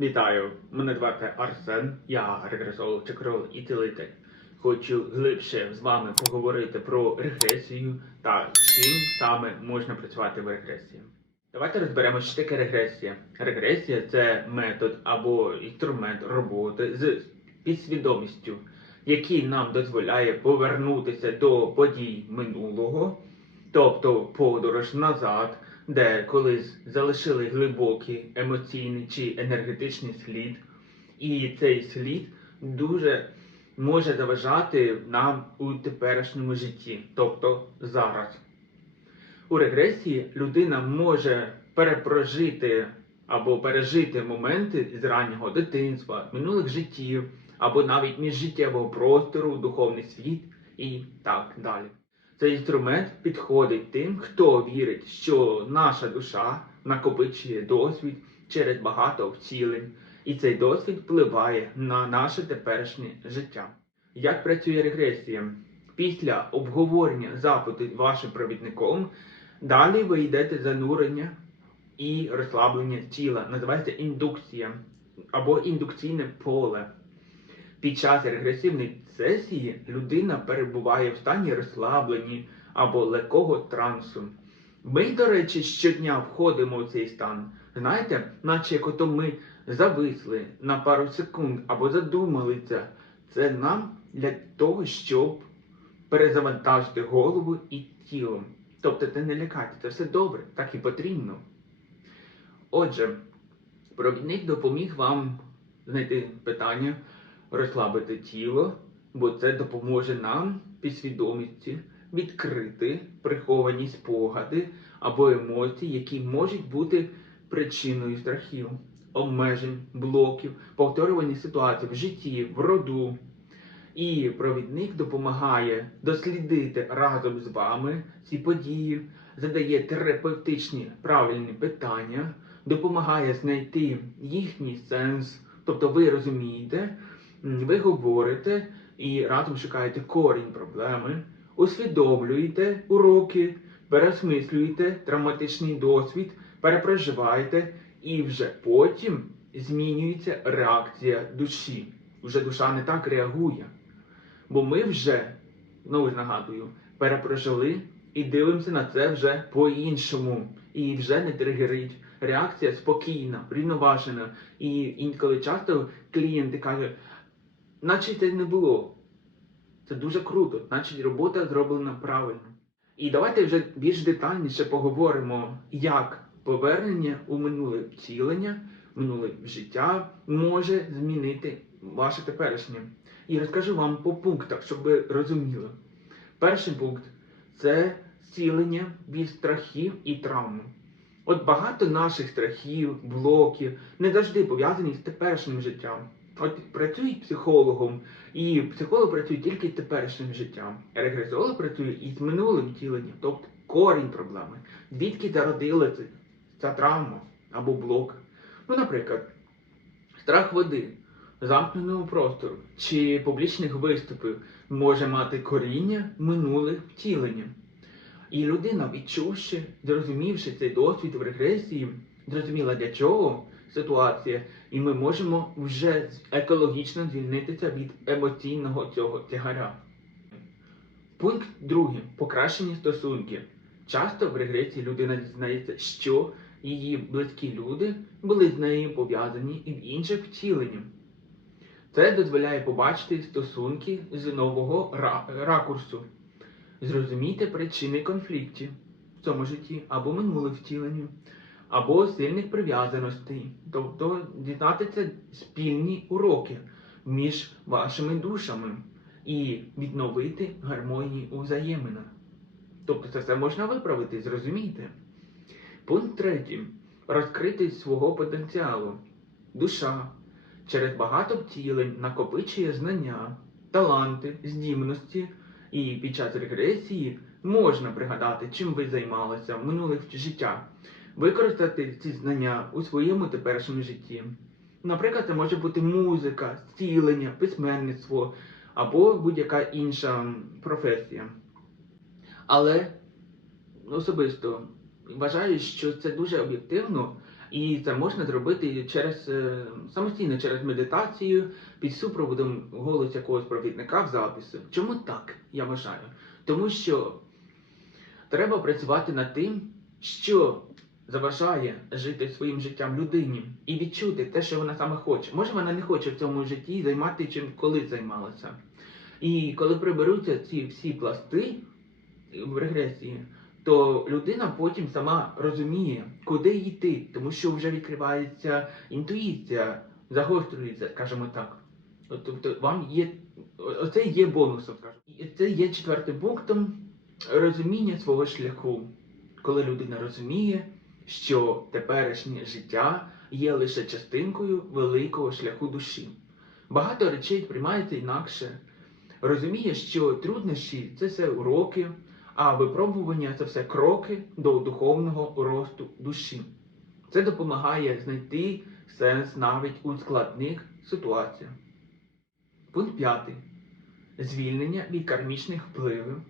Вітаю! Мене звати Арсен, я регресолог, чакролог і цілитель. Хочу глибше з вами поговорити про регресію та чим саме можна працювати в регресії. Давайте розберемо, що таке регресія. Регресія це метод або інструмент роботи з підсвідомістю, який нам дозволяє повернутися до подій минулого, тобто подорож назад, де колись залишили глибокий емоційний чи енергетичний слід, і цей слід дуже може заважати нам у теперішньому житті, тобто зараз. У регресії людина може перепрожити або пережити моменти з раннього дитинства, минулих життів, або навіть міжжиттєвого простору, духовний світ і так далі. Цей інструмент підходить тим, хто вірить, що наша душа накопичує досвід через багато втілень, і цей досвід впливає на наше теперішнє життя. Як працює регресія? Після обговорення запиту вашим провідником, далі ви йдете занурення і розслаблення тіла. Називається індукція або індукційне поле. Під час регресивної сесії людина перебуває в стані розслаблені або легкого трансу. Ми, до речі, щодня входимо в цей стан. Знаєте, наче як ото ми зависли на пару секунд або задумалися. Це нам для того, щоб перезавантажити голову і тіло. Тобто це не лякайте, це все добре, так і потрібно. Отже, провідник допоміг вам знайти питання, розслабити тіло, бо це допоможе нам підсвідомості відкрити приховані спогади або емоції, які можуть бути причиною страхів, обмежень, блоків, повторювані ситуації в житті, в роду. І провідник допомагає дослідити разом з вами ці події, задає терапевтичні правильні питання, допомагає знайти їхній сенс. Тобто ви розумієте, ви говорите і разом шукаєте корінь проблеми, усвідомлюєте уроки, переосмислюєте травматичний досвід, перепроживаєте, і вже потім змінюється реакція душі. Вже душа не так реагує. Бо ми вже, знову ж нагадую, перепрожили і дивимося на це вже по-іншому. І вже не тригерить. Реакція спокійна, рівноважена. І інколи часто клієнти кажуть, наче не було. Це дуже круто, значить робота зроблена правильно. І давайте вже більш детальніше поговоримо, як повернення у минуле втілення, минуле життя може змінити ваше теперішнє. І розкажу вам по пунктах, щоб ви розуміли. Перший пункт це зцілення від страхів і травм. От багато наших страхів, блоків не завжди пов'язані з теперішнім життям. От працюють психологом, і психолог працює тільки теперішнім життям. Регресолог працює і з минулим тіленням, тобто корінь проблеми. Звідки зародилася ця травма або блок? Ну, наприклад, страх води, замкненого простору чи публічних виступів може мати коріння минулих втілення. І людина, відчувши, зрозумівши цей досвід в регресії, зрозуміла для чого ситуація, і ми можемо вже екологічно звільнитися від емоційного цього тягаря. Пункт другий покращення стосунків. Часто в регресії людина дізнається, що її близькі люди були з нею пов'язані і в інших втіленнях. Це дозволяє побачити стосунки з нового ра- ракурсу, зрозуміти причини конфліктів в цьому житті або минулих втілення, або сильних прив'язаностей, тобто дізнатися спільні уроки між вашими душами і відновити гармонію у взаєминах. Тобто це все можна виправити, зрозумійте. Пункт третій. Розкрити свого потенціалу. Душа через багато втілень накопичує знання, таланти, здібності, і під час регресії можна пригадати, чим ви займалися в минулих життях, використати ці знання у своєму теперішньому житті. Наприклад, це може бути музика, зцілення, письменництво або будь-яка інша професія. Але особисто вважаю, що це дуже об'єктивно І це можна зробити через е, самостійно через медитацію під супроводом голосу якогось провідника в запису. Чому так? Я вважаю. Тому що треба працювати над тим, що заважає жити своїм життям людині і відчути те, що вона саме хоче. Може, вона не хоче в цьому житті займати чим колись займалася. І коли приберуться ці всі пласти в регресії, то людина потім сама розуміє, куди йти, тому що вже відкривається інтуїція, загострюється, скажімо так. Тобто вам є оце є бонусом. І це є четвертим пунктом розуміння свого шляху, коли людина розуміє, що теперішнє життя є лише частинкою великого шляху душі. Багато речей приймається інакше. Розуміє, що труднощі це все уроки, а випробування це все кроки до духовного росту душі. Це допомагає знайти сенс навіть у складних ситуаціях. Пункт 5. Звільнення від кармічних впливів.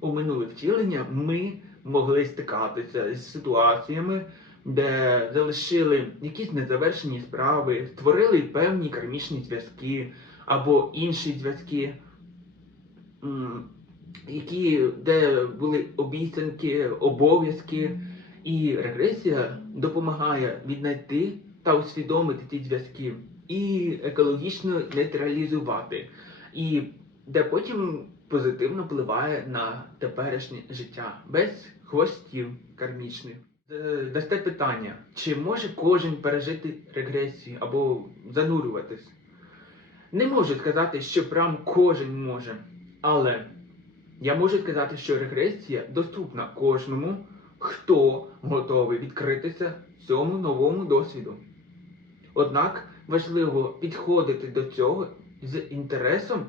У минуле втілення ми могли стикатися з ситуаціями, де залишили якісь незавершені справи, створили певні кармічні зв'язки або інші зв'язки, які, де були обіцянки, обов'язки, і регресія допомагає віднайти та усвідомити ці зв'язки і екологічно нейтралізувати, і де потім позитивно впливає на теперішнє життя без хвостів кармічних. Е, Дасте питання, чи може кожен пережити регресію або занурюватись? Не можу сказати, що прям кожен може, але я можу сказати, що регресія доступна кожному, хто готовий відкритися цьому новому досвіду. Однак важливо підходити до цього з інтересом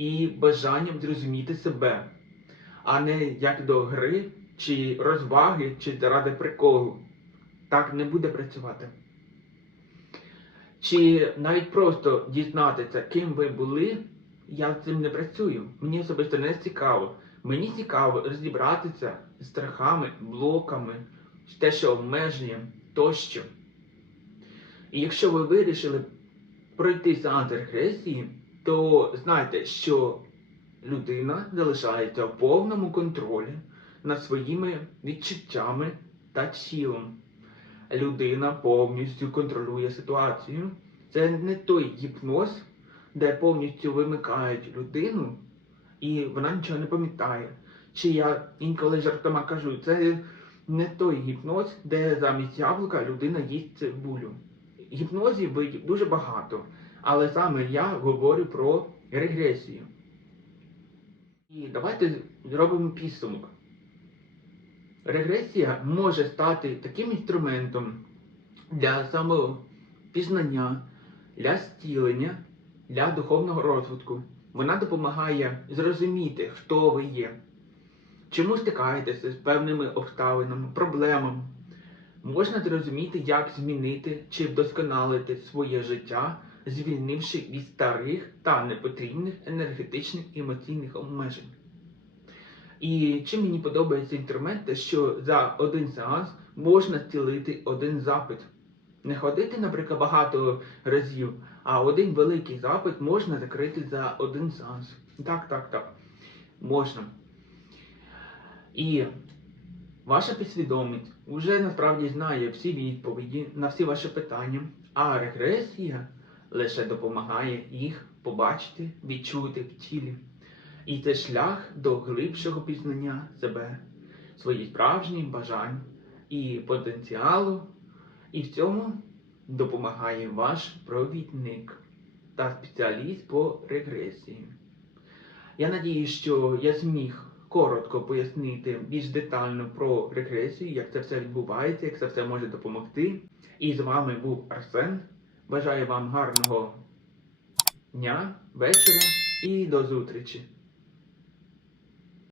і бажанням зрозуміти себе, а не як до гри чи розваги, чи заради приколу. Так не буде працювати. Чи навіть просто дізнатися, ким ви були, я з цим не працюю. Мені особисто не цікаво. Мені цікаво розібратися з страхами, блоками, те, що обмежує тощо. І якщо ви вирішили пройти сеанс регресії, то знайте, що людина залишається в повному контролі над своїми відчуттями та тілом. Людина повністю контролює ситуацію. Це не той гіпноз, де повністю вимикають людину, і вона нічого не пам'ятає. Чи я інколи жартома кажу, це не той гіпноз, де замість яблука людина їсть цибулю. Гіпнозів дуже багато, але саме я говорю про регресію. І давайте зробимо підсумок. Регресія може стати таким інструментом для самопізнання, для стілення, для духовного розвитку. Вона допомагає зрозуміти, хто ви є, чому стикаєтеся з певними обставинами, проблемами. Можна зрозуміти, як змінити чи вдосконалити своє життя, звільнивши від старих та непотрібних енергетичних і емоційних обмежень. І чим мені подобається інструмент, те, що за один сеанс можна зцілити один запит. Не ходити, наприклад, багато разів, а один великий запит можна закрити за один сеанс. Так, так, так. Можна. І ваша підсвідомість вже насправді знає всі відповіді на всі ваші питання, а регресія лише допомагає їх побачити, відчути в тілі. І це шлях до глибшого пізнання себе, своїх справжніх бажань і потенціалу. І в цьому допомагає ваш провідник та спеціаліст по регресії. Я надію, що я зміг коротко пояснити більш детально про регресію, як це все відбувається, як це все може допомогти. І з вами був Арсен. Бажаю вам гарного дня, вечора і до зустрічі!